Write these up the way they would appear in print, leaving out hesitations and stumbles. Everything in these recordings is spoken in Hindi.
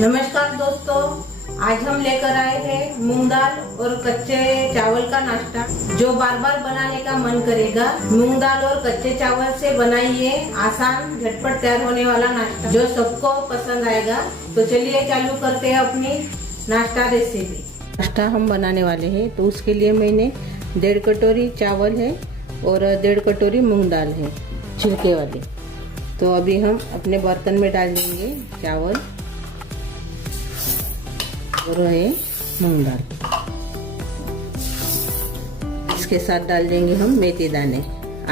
नमस्कार दोस्तों, आज हम लेकर आए हैं मूंग दाल और कच्चे चावल का नाश्ता जो बार बार बनाने का मन करेगा। मूंग दाल और कच्चे चावल से बनाइए आसान झटपट तैयार होने वाला नाश्ता जो सबको पसंद आएगा। तो चलिए चालू करते हैं अपनी नाश्ता रेसिपी। नाश्ता हम बनाने वाले हैं तो उसके लिए मैंने 1.5 कटोरी चावल है और 1.5 कटोरी मूंग दाल है छिलके वाली। तो अभी हम अपने बर्तन में डाल देंगे चावल और है मूंग दाल। इसके साथ डाल देंगे हम मेथी दाने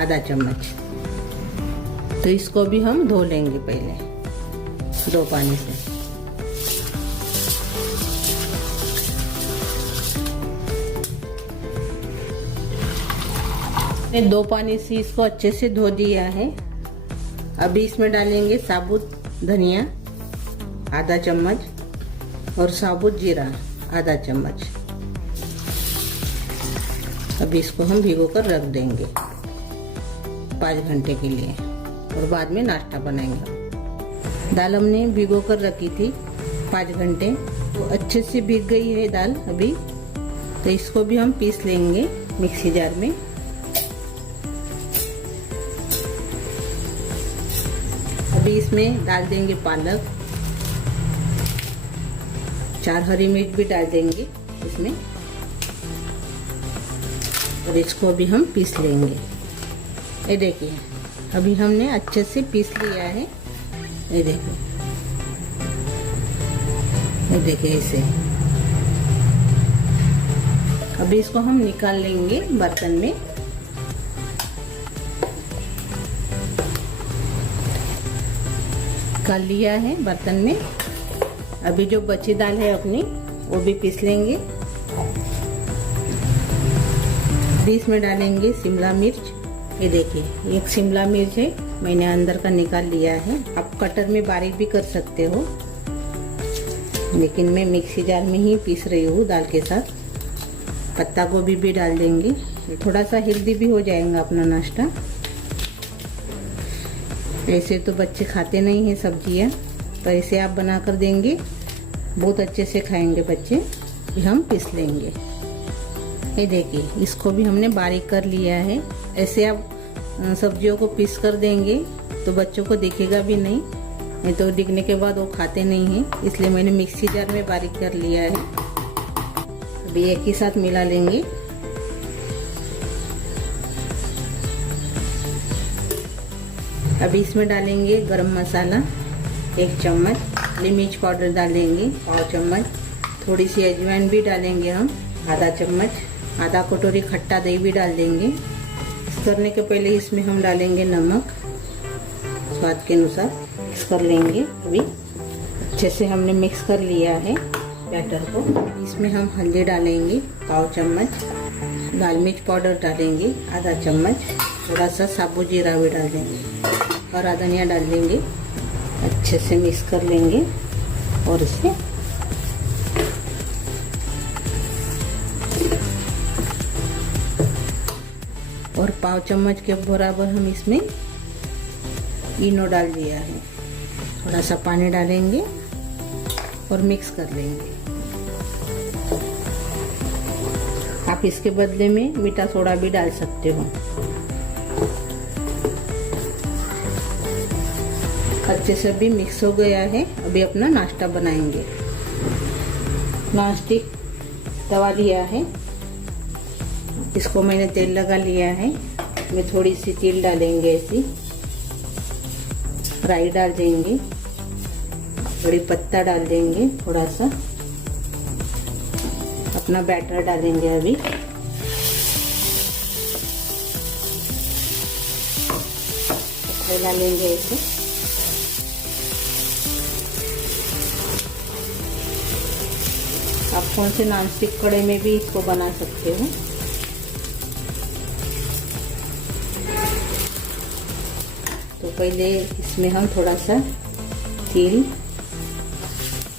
आधा चम्मच। तो इसको भी हम धो लेंगे पहले 2 पानी से। मैंने 2 पानी से इसको अच्छे से धो दिया है। अभी इसमें डालेंगे साबुत धनिया आधा चम्मच और साबुत जीरा आधा चम्मच। अभी इसको हम भिगो कर रख देंगे 5 घंटे के लिए और बाद में नाश्ता बनाएंगे। दाल हमने भिगो कर रखी थी 5 घंटे, तो अच्छे से भीग गई है दाल अभी। तो इसको भी हम पीस लेंगे मिक्सी जार में। अभी इसमें डाल देंगे पालक, 4 हरी मिर्च भी डाल देंगे इसमें और इसको भी हम पीस लेंगे। ये देखिए अभी हमने अच्छे से पीस लिया है। ये देखिए इसे। अभी इसको हम निकाल लेंगे बर्तन में। निकाल लिया है बर्तन में। अभी जो बची दाल है अपनी वो भी पीस लेंगे। बीच में डालेंगे शिमला मिर्च। ये देखिए 1 शिमला मिर्च है, मैंने अंदर का निकाल लिया है। आप कटर में बारीक भी कर सकते हो, लेकिन मैं मिक्सी जार में ही पीस रही हूँ दाल के साथ। पत्ता गोभी भी डाल देंगे, थोड़ा सा हेल्दी भी हो जाएगा अपना नाश्ता। ऐसे तो बच्चे खाते नहीं हैं सब्जियाँ, तो ऐसे आप बना कर देंगे बहुत अच्छे से खाएंगे बच्चे। ये हम पीस लेंगे। ये देखिए इसको भी हमने बारीक कर लिया है। ऐसे आप सब्जियों को पीस कर देंगे तो बच्चों को दिखेगा भी नहीं तो दिखने के बाद वो खाते नहीं हैं, इसलिए मैंने मिक्सी जार में बारीक कर लिया है। अभी एक ही साथ मिला लेंगे। अभी इसमें डालेंगे गरम मसाला 1 चम्मच, काली मिर्च पाउडर डालेंगे 1/2 चम्मच, थोड़ी सी अजवाइन भी डालेंगे हम आधा चम्मच, आधा कटोरी खट्टा दही भी डाल देंगे। मिक्स करने के पहले इसमें हम डालेंगे नमक स्वाद के अनुसार। मिक्स कर लेंगे। अभी अच्छे से हमने मिक्स कर लिया है बैटर को। इसमें हम हल्दी डालेंगे 1/2 चम्मच, लाल मिर्च पाउडर डालेंगे आधा चम्मच, थोड़ा सा साबुत जीरा भी डाल देंगे, हरा धनिया डाल देंगे। अच्छे से मिक्स कर लेंगे और इसे और 1/2 चम्मच के बराबर हम इसमें इनो डाल दिया है। थोड़ा सा पानी डालेंगे और मिक्स कर लेंगे। आप इसके बदले में मीठा सोडा भी डाल सकते हो। अच्छे से भी मिक्स हो गया है। अभी अपना नाश्ता बनाएंगे। नॉनस्टिक तवा लिया है, इसको मैंने तेल लगा लिया है। इसमें थोड़ी सी तिल डालेंगे, ऐसी राई डाल देंगे, बड़ी पत्ता डाल देंगे, थोड़ा सा अपना बैटर डालेंगे। अभी फैला लेंगे इसे। आप कौन से नॉनस्टिक कड़े में भी इसको बना सकते हो। तो पहले इसमें हम थोड़ा सा तिल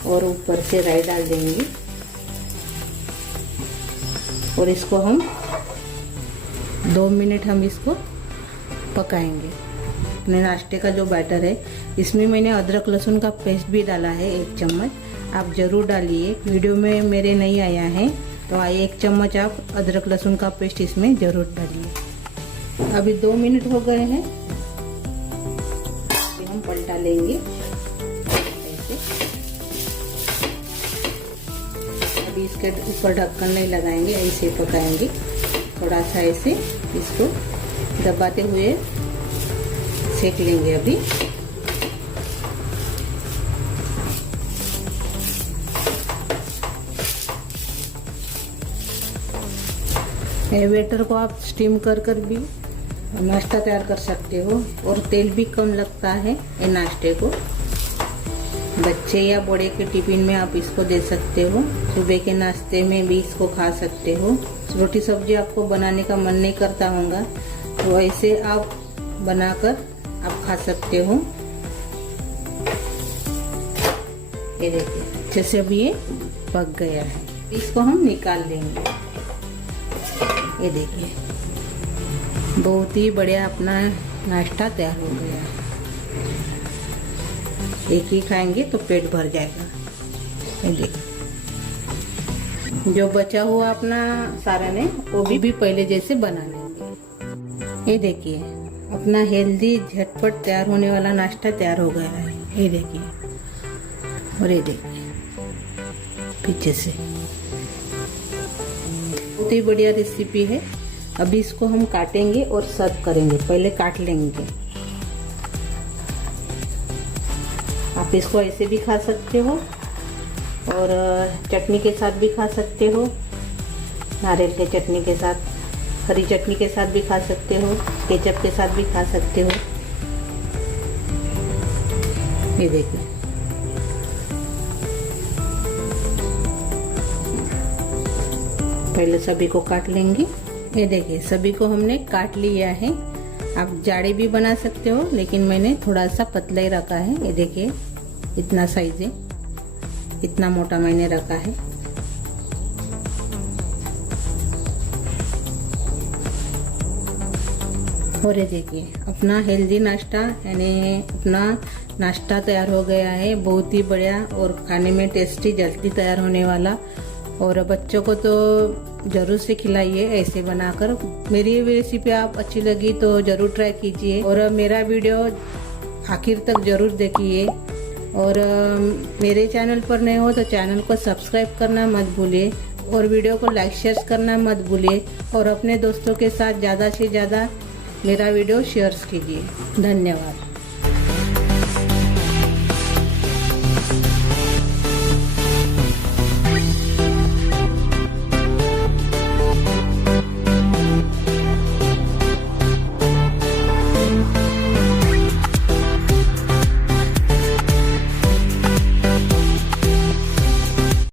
और ऊपर से राई डाल देंगे और इसको हम 2 मिनट हम इसको पकाएंगे। अपने नाश्ते का जो बैटर है इसमें मैंने अदरक लहसुन का पेस्ट भी डाला है 1 चम्मच। आप ज़रूर डालिए। वीडियो में मेरे नहीं आया है तो 1 चम्मच आप अदरक लहसुन का पेस्ट इसमें ज़रूर डालिए। अभी 2 मिनट हो गए हैं, हम पलटा लेंगे ऐसे। अभी इसके ऊपर ढक्कन नहीं लगाएंगे, ऐसे पकाएंगे। थोड़ा सा ऐसे इसको दबाते हुए सेक लेंगे। अभी वेटर को आप स्टीम कर भी नाश्ता तैयार कर सकते हो और तेल भी कम लगता है ये नाश्ते को। बच्चे या बड़े के टिफिन में आप इसको दे सकते हो। सुबह के नाश्ते में भी इसको खा सकते हो। रोटी सब्जी आपको बनाने का मन नहीं करता होगा तो ऐसे आप बनाकर आप खा सकते हो। ये देखिए अच्छे से अभी ये पक गया है। इसको हम निकाल लेंगे। ये देखिए बहुत ही बढ़िया अपना नाश्ता तैयार हो गया। एक ही खाएंगे तो पेट भर जाएगा। ये देखिए जो बचा हुआ अपना सारा ने वो भी पहले जैसे बना लेंगे। ये देखिए अपना हेल्दी झटपट तैयार होने वाला नाश्ता तैयार हो गया है। ये देखिए और ये देखिए पीछे से बहुत ही बढ़िया रेसिपी है। अभी इसको हम काटेंगे और सर्व करेंगे। पहले काट लेंगे। आप इसको ऐसे भी खा सकते हो और चटनी के साथ भी खा सकते हो। नारियल के चटनी के साथ, हरी चटनी के साथ भी खा सकते हो, केचप के साथ भी खा सकते हो। ये देखिए पहले सभी को काट लेंगे। ये देखिए सभी को हमने काट लिया है। आप जाड़े भी बना सकते हो लेकिन मैंने थोड़ा सा पतला ही रखा है। ये देखिए इतना साइज है, इतना मोटा मैंने रखा है। और ये देखिए अपना हेल्दी नाश्ता यानी अपना नाश्ता तैयार हो गया है। बहुत ही बढ़िया और खाने में टेस्टी, जल्दी तैयार होने वाला। और बच्चों को तो ज़रूर से खिलाइए ऐसे बनाकर। मेरी ये रेसिपी आप अच्छी लगी तो ज़रूर ट्राई कीजिए और मेरा वीडियो आखिर तक ज़रूर देखिए। और मेरे चैनल पर नए हो तो चैनल को सब्सक्राइब करना मत भूलिए और वीडियो को लाइक शेयर करना मत भूलिए और अपने दोस्तों के साथ ज़्यादा से ज़्यादा मेरा वीडियो शेयर कीजिए। धन्यवाद।